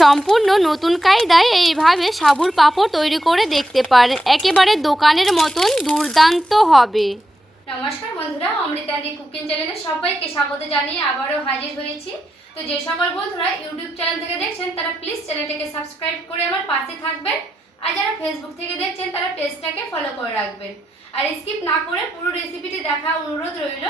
সম্পূর্ণ নতুন কায়দায় এইভাবে সাবুর পাঁপড় তৈরি করে দেখতে পারেন, একেবারে দোকানের মতন দুর্দান্ত হবে। নমস্কার বন্ধুরা, অমৃতাদি কুকিং চ্যানেলে সবাইকে স্বাগত জানিয়ে আবারও হাজির হয়েছি। তো যে সকল বন্ধুরা ইউটিউব চ্যানেল থেকে দেখছেন তারা প্লিজ চ্যানেলটাকে সাবস্ক্রাইব করে আমার পাশে থাকবেন, আর যারা ফেসবুক থেকে দেখছেন তারা পেজটাকে ফলো করে রাখবেন। আর স্কিপ না করে পুরো রেসিপিটি দেখা অনুরোধ রইল।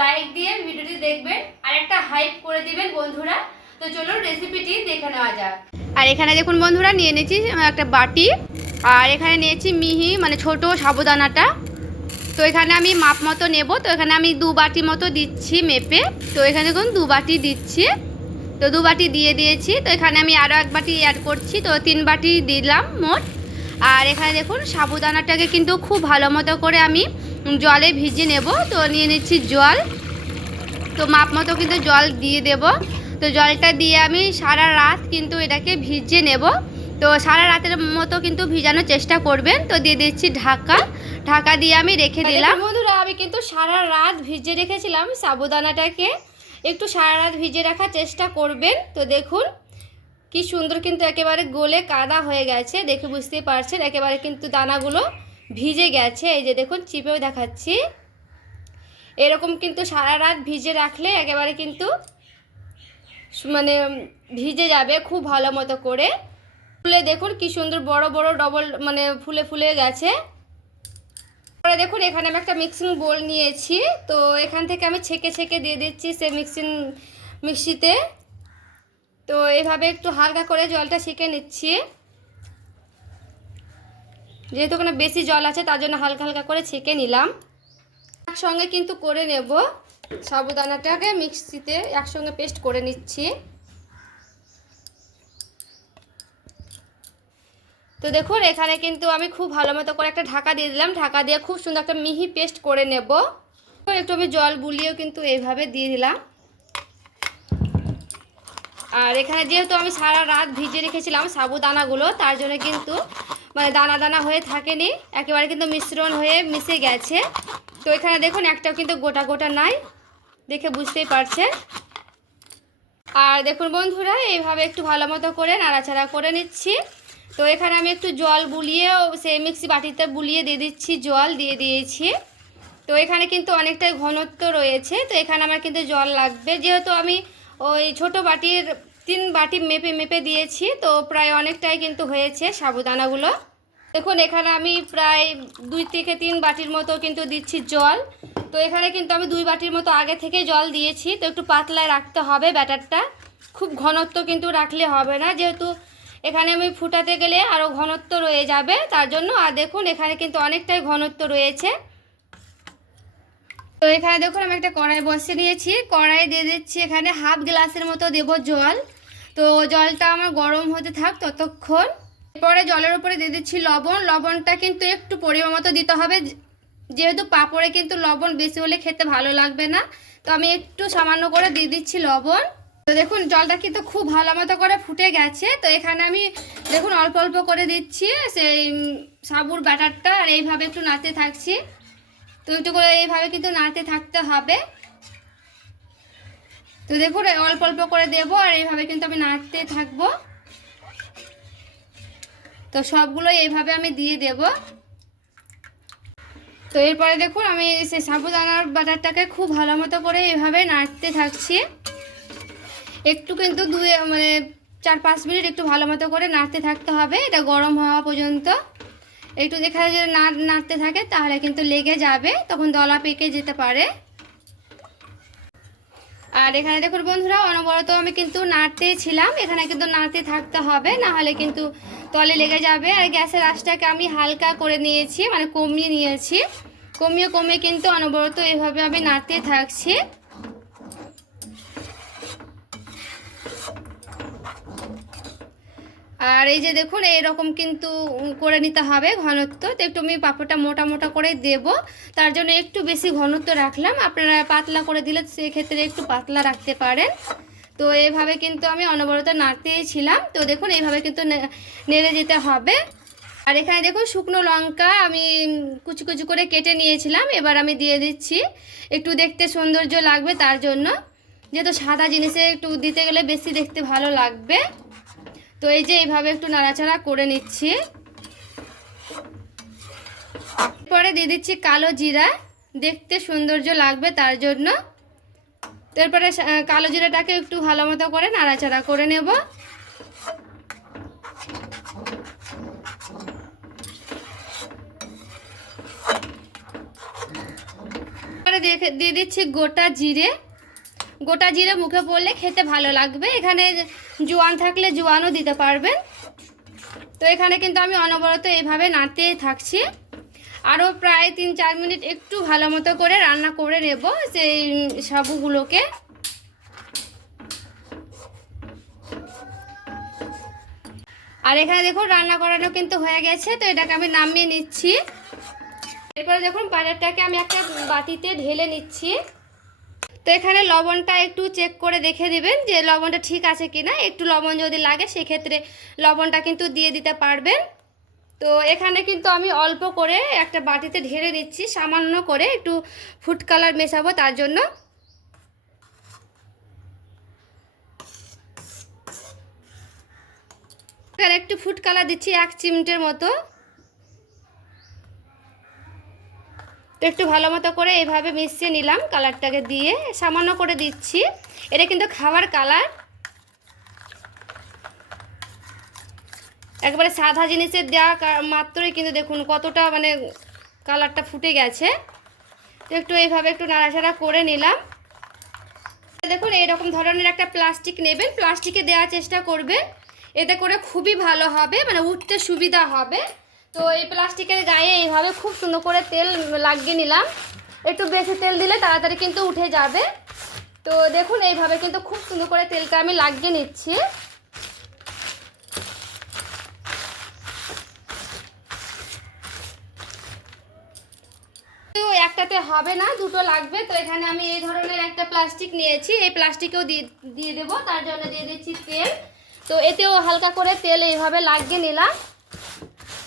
লাইক দিয়ে ভিডিওটি দেখবেন আর একটা হাইপ করে দিবেন বন্ধুরা। তো চলুন রেসিপিটি দেখে নেওয়া যাক। আর এখানে দেখুন বন্ধুরা, নিয়ে নিয়েছি একটা বাটি, আর এখানে নিয়েছি মিহি মানে ছোট সাবুদানাটা। তো এখানে আমি মাপ মতো নেব, তো এখানে আমি 2 বাটি মতো দিচ্ছি মেপে। তো এখানে দেখুন 2 বাটি দিচ্ছি, তো 2 বাটি দিয়ে দিয়েছি। তো এখানে আমি আরও 1 বাটি অ্যাড করছি, তো 3 বাটি দিলাম মোট। আর এখানে দেখুন সাবুদানাটাকে কিন্তু খুব ভালো মতো করে আমি জলে ভিজিয়ে নেব। তো নিয়ে নিচ্ছি জল, তো মাপ মতো কিন্তু জল দিয়ে দেব। তো জলটা দিয়ে আমি সারা রাত কিন্তু এটাকে ভিজিয়ে নেব। তো সারা রাতের মতো কিন্তু ভিজানোর চেষ্টা করবেন। তো দিয়ে দিচ্ছি ঢাকা দিয়ে আমি রেখে দিলাম। বন্ধুরা, আমি কিন্তু সারা রাত ভিজিয়ে রেখেছিলাম সাবুদানাটাকে, একটু সারা রাত ভিজিয়ে রাখার চেষ্টা করবেন। তো দেখুন কি সুন্দর কিন্তু একেবারে গলে কাদা হয়ে গেছে, দেখে বুঝতেই পারছেন একেবারে কিন্তু দানাগুলো ভিজে গেছে। এই যে দেখুন চিপেও দেখাচ্ছি, এরকম কিন্তু সারা রাত ভিজে রাখলে একেবারে কিন্তু মানে ভিজে যাবে খুব ভালো মতো করে। ফুলে দেখুন কি সুন্দর বড় বড় ডবল মানে ফুলে ফুলে গেছে। পরে দেখুন এখানে আমি একটা মিক্সিং বোল নিয়েছি, তো এখান থেকে আমি ছেঁকে দিয়ে দিচ্ছি সে মিক্সিতে। তো এইভাবে একটু হালকা করে জলটা ছেঁকে নিচ্ছি, যেহেতু ওখানে বেশি জল আছে তার জন্য হালকা হালকা করে ছেঁকে নিলাম। একসঙ্গে কিন্তু করে নেব, সাবুদানাটাকে মিক্সিতে একসঙ্গে পেস্ট করে নিচ্ছি। তো দেখুন এখানে কিন্তু আমি খুব ভালো মতো করে একটা ঢাকা দিয়ে দিলাম, ঢাকা দিয়ে খুব সুন্দর একটা মিহি পেস্ট করে নেব। একটু আমি জল বুলিয়েও কিন্তু এইভাবে দিয়ে দিলাম। আর এখানে যেহেতু আমি সারা রাত ভিজিয়ে রেখেছিলাম সাবুদানাগুলো, তার জন্য কিন্তু মানে দানা দানা হয়ে থাকেনি, একেবারে কিন্তু মিশ্রণ হয়ে মিশে গেছে। তো এখানে দেখুন একটাও কিন্তু গোটা গোটা নাই, দেখে বুঝতেই পারছেন। আর দেখুন বন্ধুরা, এইভাবে একটু ভালো মতো করে নাড়াচাড়া করে নিচ্ছি। তো এখানে আমি একটু জল বুলিয়ে সেই মিক্সি বাটিতে বুলিয়ে দিয়ে দিচ্ছি, জল দিয়ে দিয়েছি। তো এখানে কিন্তু অনেকটাই ঘনত্ব রয়েছে, তো এখানে আমার কিন্তু জল লাগবে, যেহেতু আমি ওই ছোটো বাটির 3 বাটি মেপে দিয়েছি। তো প্রায় অনেকটাই কিন্তু হয়েছে সাবুদানাগুলো। দেখুন এখানে আমি প্রায় 2 থেকে 3 বাটির মতো কিন্তু দিচ্ছি জল। তো এখানে কিন্তু আমি 2 বাটির মতো আগে থেকে জল দিয়েছি। তো একটু পাতলায় রাখতে হবে ব্যাটারটা, খুব ঘনত্ব কিন্তু রাখলে হবে না, যেহেতু এখানে আমি ফুটাতে গেলে আরও ঘনত্ব রয়ে যাবে তার জন্য। আর দেখুন এখানে কিন্তু অনেকটাই ঘনত্ব রয়েছে। তো এখানে দেখুন আমি একটা কড়াই বসিয়ে নিয়েছি, কড়াই দিয়ে দিচ্ছি এখানে 1/2 গ্লাসের মতো দেব জল। তো জলটা আমার গরম হতে থাক ততক্ষণ। এরপরে জলের উপরে দিয়ে দিচ্ছি লবণ। লবণটা কিন্তু একটু পরিমাণ মতো দিতে হবে, যেহেতু পাঁপড়ে কিন্তু লবণ বেশি হলে খেতে ভালো লাগবে না। তো আমি একটু সামান্য করে দিয়ে দিচ্ছি লবণ। তো দেখুন জলটা কিন্তু খুব ভালো মতো করে ফুটে গেছে। তো এখানে আমি দেখুন অল্প অল্প করে দিচ্ছি সেই সাবুর ব্যাটারটা, আর এইভাবে একটু নাড়তে থাকছি। তো একটু করে এইভাবে কিন্তু নাড়তে থাকতে হবে। তো দেখুন অল্প অল্প করে দেবো, আর এইভাবে কিন্তু আমি নাড়তে থাকবো। তো সবগুলো এইভাবে আমি দিয়ে দেব। তো এরপরে দেখুন আমি সেই সাবুদানার বাটারটাকে খুব ভালো মতো করে এইভাবে নাড়তে থাকছি। একটু কিন্তু 4-5 মিনিট একটু ভালো মতো করে নাড়তে থাকতে হবে, এটা গরম হওয়া পর্যন্ত। একটু দেখা যায় যদি নাড়তে থাকে তাহলে কিন্তু লেগে যাবে, তখন দলা পেকে যেতে পারে। আর এখানে দেখুন বন্ধুরা, অনবরত আমি কিন্তু নাড়তেই ছিলাম, এখানে কিন্তু নাড়তে থাকতে হবে, না হলে কিন্তু তলে লেগে যাবে। আর গ্যাসের আঁচটাকে আমি হালকা করে নিয়েছি, মানে কমিয়ে নিয়েছি, কমিয়ে কিন্তু অনবরত এইভাবে আমি নাড়তে থাকছি। আর এই যে দেখুন এইরকম কিন্তু করে নিতে হবে ঘনত্ব। তো একটু আমি পাঁপড়টা মোটা মোটা করে দেব, তার জন্য একটু বেশি ঘনত্ব রাখলাম। আপনারা পাতলা করে দিলে সেক্ষেত্রে একটু পাতলা রাখতে পারেন। তো এইভাবে কিন্তু আমি অনবরত নাড়তেই ছিলাম। তো দেখুন এইভাবে কিন্তু নেড়ে যেতে হবে। আর এখানে দেখুন শুকনো লঙ্কা আমি কুচি কুচি করে কেটে নিয়েছিলাম, এবার আমি দিয়ে দিচ্ছি, একটু দেখতে সৌন্দর্য লাগবে তার জন্য, যেহেতু সাদা জিনিসে একটু দিতে গেলে বেশি দেখতে ভালো লাগবে। তো এই যে এইভাবে একটু নাড়াচাড়া করে নিচ্ছি। এরপরে দিয়ে দিচ্ছি কালো জিরা, দেখতে সৌন্দর্য লাগবে তার জন্য। তো এরপরে কালো জিরাটাকে একটু ভালো মতো করে নাড়াচাড়া করে নেব। এরপরে দিয়ে দিচ্ছি গোটা জিরে। গোটা জিরে মুখে পড়লে খেতে ভালো লাগবে। এখানে জোয়ান থাকলে জোয়ানও দিতে পারবেন। তো এখানে কিন্তু আমি অনবরত এইভাবে নাড়তেই থাকছি। আরও প্রায় 3-4 মিনিট একটু ভালো মতো করে রান্না করে নেব সেই সাবুগুলোকে। আর এখানে দেখুন রান্না করানো কিন্তু হয়ে গেছে। তো এটাকে আমি নামিয়ে নিচ্ছি। এরপরে দেখুন বাটারটাকে আমি একটা বাটিতে ঢেলে নিচ্ছি। তো এখানে লবণটা একটু চেক করে দেখে নেবেন যে লবণটা ঠিক আছে কিনা। একটু লবণ যদি লাগে সেক্ষেত্রে লবণটা কিন্তু দিয়ে দিতে পারবেন। তো এখানে কিন্তু আমি অল্প করে একটা বাটিতে ঢেলে নিচ্ছি, সামান্য করে একটু ফুড কালার মেশাবো তার জন্য। এখানে একটু ফুড কালার দিচ্ছি 1 চিমটের মতো। তো একটু ভালো মতো করে এইভাবে মিশিয়ে নিলাম কালারটাকে দিয়ে, সামান্য করে দিচ্ছি। এটা কিন্তু খাবার কালার, একবারে সাদা জিনিসের দেওয়া মাত্রই কিন্তু দেখুন কতটা মানে কালারটা ফুটে গেছে। তো একটু এইভাবে একটু নাড়াচাড়া করে নিলাম। দেখুন এইরকম ধরনের একটা প্লাস্টিক নেবেন, প্লাস্টিকে দেওয়ার চেষ্টা করবেন, এতে করে খুবই ভালো হবে, মানে উঠতে সুবিধা হবে। তো এই প্লাস্টিকের গায়ে এইভাবে খুব সুন্দর করে তেল লাগিয়ে নিলাম। একটু বেশি তেল দিলে তাড়াতাড়ি কিন্তু উঠে যাবে। তো দেখুন এইভাবে কিন্তু খুব সুন্দর করে তেলটা আমি লাগিয়ে নিচ্ছি। একটাতে হবে না, দুটো লাগবে। তো এখানে আমি এই ধরনের একটা প্লাস্টিক নিয়েছি, এই প্লাস্টিকেও দিয়ে দেবো, তার জন্য দিয়ে দিচ্ছি তেল। তো এতেও হালকা করে তেল এইভাবে লাগিয়ে নিলাম।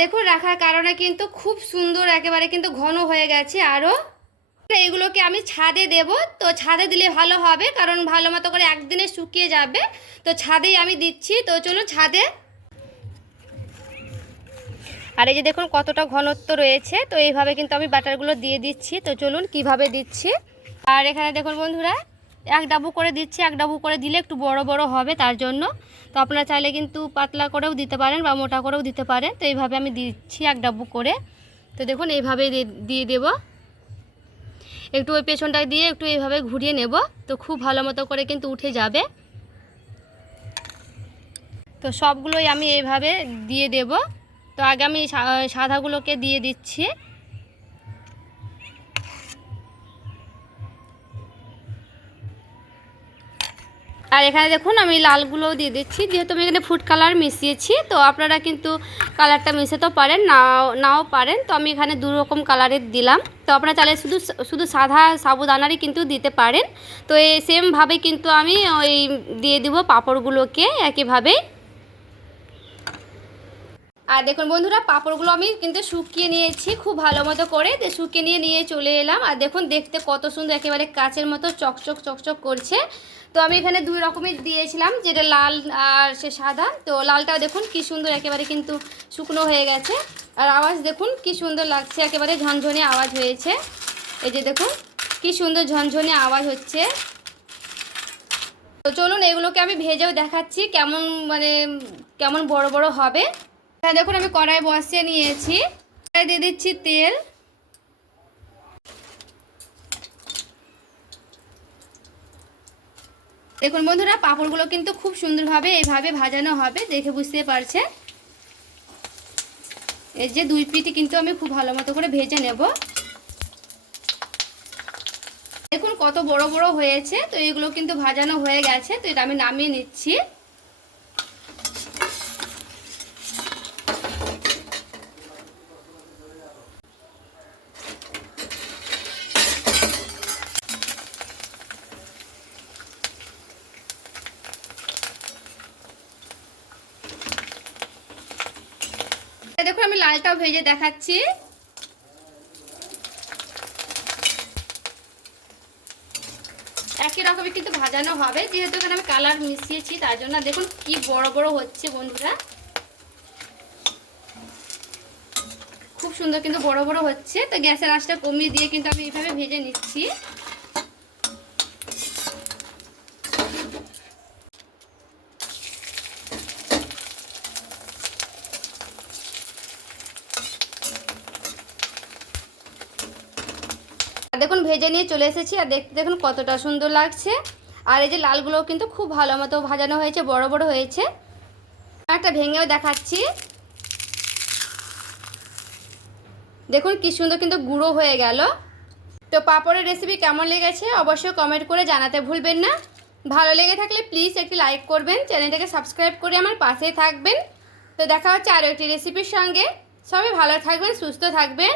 দেখুন রাখার কারণে কিন্তু খুব সুন্দর একেবারে কিন্তু ঘন হয়ে গেছে। আরও এগুলোকে আমি ছাদে দেব। তো ছাদে দিলে ভালো হবে, কারণ ভালো মতো করে একদিনে শুকিয়ে যাবে। তো ছাদেই আমি দিচ্ছি। তো চলুন ছাদে। আর এই যে দেখুন কতটা ঘনত্ব রয়েছে। তো এইভাবে কিন্তু আমি বাটারগুলো দিয়ে দিচ্ছি। তো চলুন কিভাবে দিচ্ছি। আর এখানে দেখুন বন্ধুরা 1 ডাবু করে দিচ্ছি। 1 ডাবু করে দিলে একটু বড় বড় হবে তার জন্য। তো আপনারা চাইলে কিন্তু পাতলা করেও দিতে পারেন বা মোটা করেও দিতে পারেন। তো এইভাবে আমি দিচ্ছি 1 ডাবু করে। তো দেখুন এইভাবে দিয়ে দেব। একটু ওই পেছনটা দিয়ে একটু এইভাবে ঘুরিয়ে নেব। তো খুব ভালো মতো করে কিন্তু উঠে যাবে। তো সবগুলোই আমি এইভাবে দিয়ে দেব। তো আগে আমি সাদাগুলোকে দিয়ে দিচ্ছি। আর এখানে দেখুন আমি লালগুলোও দিয়ে দিচ্ছি, যেহেতু আমি এখানে ফুড কালার মিশিয়েছি। তো আপনারা কিন্তু কালারটা মিশাতেও পারেন, নাও পারেন। তো আমি এখানে 2 রকম কালারের দিলাম। তো আপনারা চাইলে শুধু সাদা সাবুদানারই কিন্তু দিতে পারেন। তো এই সেমভাবে কিন্তু আমি ওই দিয়ে দিব পাঁপড়গুলোকে একইভাবেই। আর দেখুন বন্ধুরা পাঁপড়গুলো আমি কিন্তু শুকিয়ে নিয়েছি খুব ভালো মতো করে। শুকিয়ে নিয়ে চলে এলাম। আর দেখুন দেখতে কত সুন্দর, একেবারে কাচের মতো চকচক চকচক করছে। তো আমি এখানে 2 রকমের দিয়েছিলাম, যেটা লাল আর সে সাদা। তো লালটাও দেখুন কি সুন্দর একেবারে কিন্তু শুকনো হয়ে গেছে। আর আওয়াজ দেখুন কি সুন্দর লাগছে, একেবারে ঝনঝনে আওয়াজ হয়েছে। এই যে দেখুন কি সুন্দর ঝনঝনে আওয়াজ হচ্ছে। তো চলুন এগুলোকে আমি ভেজেও দেখাচ্ছি কেমন বড় বড় হবে। হ্যাঁ দেখুন আমি কড়াই বসিয়ে নিয়েছি। কড়াই দিয়ে দিচ্ছি তেল। দেখুন বন্ধুরা পাঁপড়গুলো কিন্তু খুব সুন্দরভাবে এইভাবে ভাজানো হবে, দেখে বুঝতে পারছে। এই যে 2 পিঠে কিন্তু আমি খুব ভালো মতো করে ভেজে নেব। দেখুন কত বড় বড় হয়েছে। তো এগুলো কিন্তু ভাজানো হয়ে গেছে। তো এটা আমি নামিয়ে নিচ্ছি। দেখুন আমি লালটাও ভেজে দেখাচ্ছি। একই রকমই কিন্তু ভাজানো হবে, যেহেতু এখানে আমি কালার মিশিয়েছি তার জন্য। দেখুন কি বড় বড় হচ্ছে বন্ধুরা, খুব সুন্দর কিন্তু বড় বড় হচ্ছে। তো গ্যাসের আঁচটা কমিয়ে দিয়ে কিন্তু আমি এইভাবে ভেজে নিচ্ছি। দেখুন ভেজে নিয়ে চলে এসেছি, আর দেখতে দেখুন কতটা সুন্দর লাগছে। আর এই যে লালগুলোও কিন্তু খুব ভালো মতো ভাজানো হয়েছে, বড় বড় হয়েছে। একটা ভেঙেও দেখাচ্ছি, দেখুন কি সুন্দর কিন্তু গুঁড়ো হয়ে গেল। তো পাঁপড়ের রেসিপি কেমন লেগেছে অবশ্যই কমেন্ট করে জানাতে ভুলবেন না। ভালো লেগে থাকলে প্লিজ একটি লাইক করবেন, চ্যানেলটাকে সাবস্ক্রাইব করে আমার পাশেই থাকবেন। তো দেখা হচ্ছে আরও একটি রেসিপির সঙ্গে। সবাই ভালো থাকবেন, সুস্থ থাকবেন।